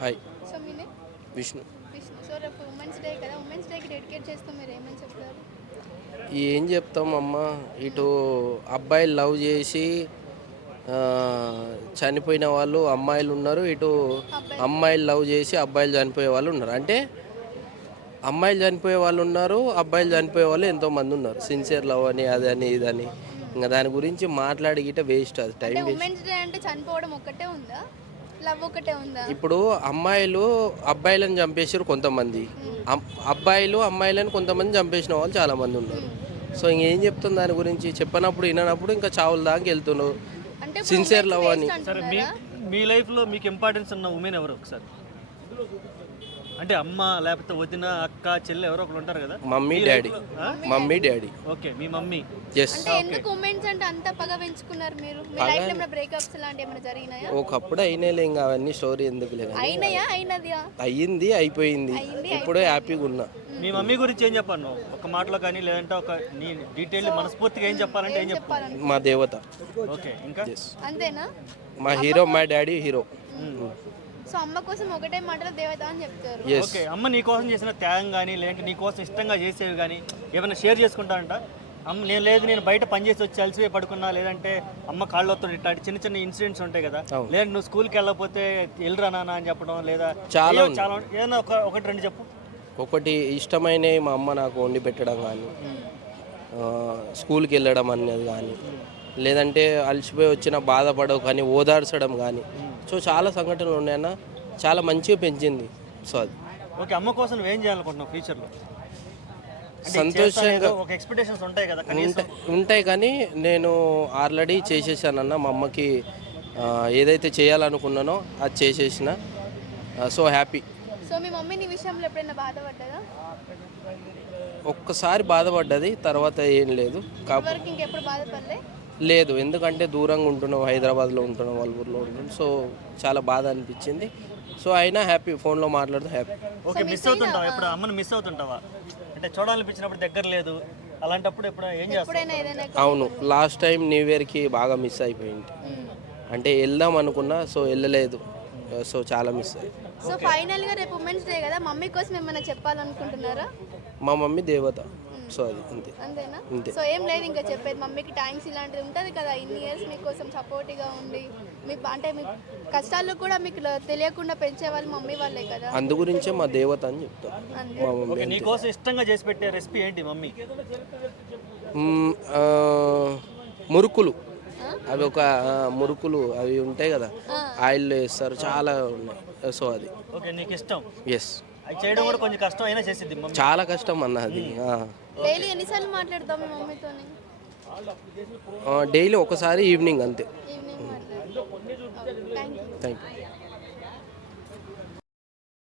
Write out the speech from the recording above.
Hi. So మీ name? Vishnu. Vishnu. So రేపు women's day కదా, women's డేకి డెడికేట్ చేస్తూ మీరు ఏమని చెప్తారు? ఏం చెప్తాం అమ్మ, ఇటు అబ్బాయిలు లవ్ చేసి ఆ, చనిపోయిన వాళ్ళు అమ్మాయిలు ఉన్నారు, ఇటు అబ్బాయి. అమ్మాయిలు లవ్ చేసి అబ్బాయిలు చనిపోయే వాళ్ళు ఉన్నారు. అంటే అమ్మాయిలు చనిపోయే వాళ్ళు ఉన్నారు, అబ్బాయిలు చనిపోయే వాళ్ళు ఎంతోమంది ఉన్నారు. సిన్సియర్ లవ్ అని అదని ఇదని, ఇంకా దాని గురించి మాట్లాడి గిట్ట వేస్ట్, అది టైం అంటే వేస్ట్. ఉమెన్స్ డే అంటే చనిపోవడం ఒక్కటే ఉందా, లవ్ ఒకటే ఉందా? ఇప్పుడు అమ్మాయిలు అబ్బాయిలను చంపేసారు కొంతమంది, అబ్బాయిలు అమ్మాయిలను కొంతమంది చంపేసిన వాళ్ళు చాలామంది ఉన్నారు. సో ఇంకేం చెప్తుంది దాని గురించి, చెప్పనప్పుడు విననప్పుడు ఇంకా చావుల దాకా వెళ్తున్నావు. అంటే ఇప్పుడు సిన్సియర్ ఉమెన్స్ లవ్ అని. వేస్ట్ సరే, మీ అంటున్నారా? మీ లైఫ్లో మీకు ఇంపార్టెన్స్ ఉన్న ఉమెన్ ఎవరు ఒకసారి? అంటే అమ్మ, లేకపోతే వదిన, అక్క, చెల్లి, ఎవరో ఒకరు ఉంటారు కదా. మమ్మీ మీ డాడీ. లైఫ్లో, ఆ? Mummy daddy. ఓకే, మీ మమ్మీ. ఎస్. అంటే ఎందుకు ఉమెన్స్ అంటే అంత పగ పెంచుకున్నారు మీరు? మీ లైఫ్ లో ఏమైనా బ్రేకప్స్ లాంటి ఏమైనా జరిగినాయా? ఒకప్పుడు అయినాలే, ఇంకా అవన్నీ స్టోరీ ఎందుకు లేదు. అయినాయా? అయినదియా? అయ్యింది, అయిపోయింది. అయ్యింది, ఇప్పుడే హ్యాపీగా ఉన్నా. మీ మమ్మీ గురించి ఏం చెప్పాను నువ్వు? ఒక మాటలో కానీ, లేదంటే ఒక నీ డీటెయిల్ మనస్ఫూర్తిగా ఏం చెప్పాలంటే ఏం చెప్పాలి? మా దేవత. ఓకే, ఇంకా ఎస్. అంతేనా? మా హీరో, మా డాడీ హీరో. సో అమ్మ కోసం ఒకటే మాటలో దేవత అని చెప్తారు. ఎస్. ఓకే, అమ్మ నీ కోసం చేసిన త్యాగం కానీ, లేదంటే నీ కోసం ఇష్టంగా చేసేవి కానీ ఏమైనా షేర్ చేసుకుంటారంట? అమ్మ నేను బయట పని చేసి వచ్చి అలసిపోయి పడుకున్నా, లేదంటే అమ్మ కాళ్ళతో ఇట్లాంటి చిన్న చిన్న ఇన్సిడెంట్స్ ఉంటాయి కదా, అవును. లేదంటే నువ్వు స్కూల్కి వెళ్ళకపోతే వెళ్ళరా నాన్న అని చెప్పడం, లేదా చాలా ఏవో చాలా ఏదైనా ఒకటి రెండు చెప్పు. ఒకటి, ఇష్టమైనవి మా అమ్మ నాకు వండి పెట్టడం కానీ, స్కూల్కి వెళ్ళడం అనేది కానీ, లేదంటే అలసిపోయి వచ్చిన బాధపడవు కానీ ఓదార్చడం కానీ. సో చాలా సంఘటనలు ఉన్నాయన్న, చాలా మంచిగా పెంచింది. సో అది ఓకే, అమ్మ కోసం నువ్వేం చేయాలనుకుంటున్నావు ఫ్యూచర్లో? సంతోషంగా ఒక ఎక్స్పెక్టేషన్స్ ఉంటాయి కదా కనీసం. ఉంటాయి కానీ నేను ఆల్రెడీ చేసేసానన్న. మా అమ్మకి ఏదైతే చేయాలనుకున్నానో అది చేసేసిన. So happy. సో మీ మమ్మీ నీ విషయంలో ఎప్పుడైనా బాధపడ్డదా? ఒక్కసారి బాధపడ్డది, తర్వాత ఏం లేదు. ఇవరకు ఇంకెప్పుడు బాధపడలే? లేదు, ఎందుకంటే దూరంగా ఉంటున్నాం, హైదరాబాద్లో ఉంటున్నాం, వాళ్ళ ఊర్లో ఉంటున్నాం. సో చాలా బాధ అనిపించింది. సో అయినా హ్యాపీ, ఫోన్లో మాట్లాడుతూ హ్యాపీ. ఓకే, మిస్ అవుతుంటావా ఎప్పుడు అమ్మని? మిస్ అవుతుంటావా అంటే చూడాలనిపించినప్పుడు దగ్గర లేదు, అలాంటప్పుడు ఎప్పుడు ఏం చేస్తావు? ఎప్పుడైనా ఏదైనా అవును, లాస్ట్ టైం న్యూ ఇయర్కి బాగా మిస్ అయిపోయింది. అంటే వెళ్దాం అనుకున్నా, సో వెళ్ళలేదు. సో చాలా మిస్ అయ్యి. సో ఫైనల్ గా రేపు ఉమెన్స్ డే కదా, మమ్మీ కోసం ఏమైనా చెప్పాలనుకుంటున్నారా? మా మమ్మీ దేవత. సో అది అంతే. అంతేనా? అంతే. సో ఏం లేదు ఇంకా చెప్పేది, మమ్మీకి థ్యాంక్స్ ఇలాంటిది ఉంటుంది కదా, ఇన్ని ఇయర్స్ మీకోసం సపోర్టివ్గా ఉండి మీ అంటే మీ కష్టాలు కూడా మీకు తెలియకుండా పెంచే వాళ్ళు మమ్మీ వాళ్ళే కదా. అందు గురించే మా దేవత అని చెప్తాం. అంతే. మా మమ్మీ ఓకే, అంతే. నీకోసం ఇష్టంగా చేసి పెట్టే రెసిపీ ఏంటి మమ్మీ? మురుకులు. అవి ఒక మురుకులు అవి ఉంటాయి కదా, ఆయిల్లో వేస్తారు, చాలా ఉన్నాయి. సో అది. ఓకే, నీకు ఇష్టం. ఎస్. అది చేయడం కూడా కొంచెం కష్టం అయినా చేసిద్ది మమ్మీ. చాలా కష్టం అన్న అది. డైలీ ఎన్నిసార్లు మాట్లాడతావు మీ మమ్మీతోని? డైలీ ఒకసారి, ఈవినింగ్ అంతే. ఈవినింగ్ మాట్లాడతావు. Thank you. Thank you.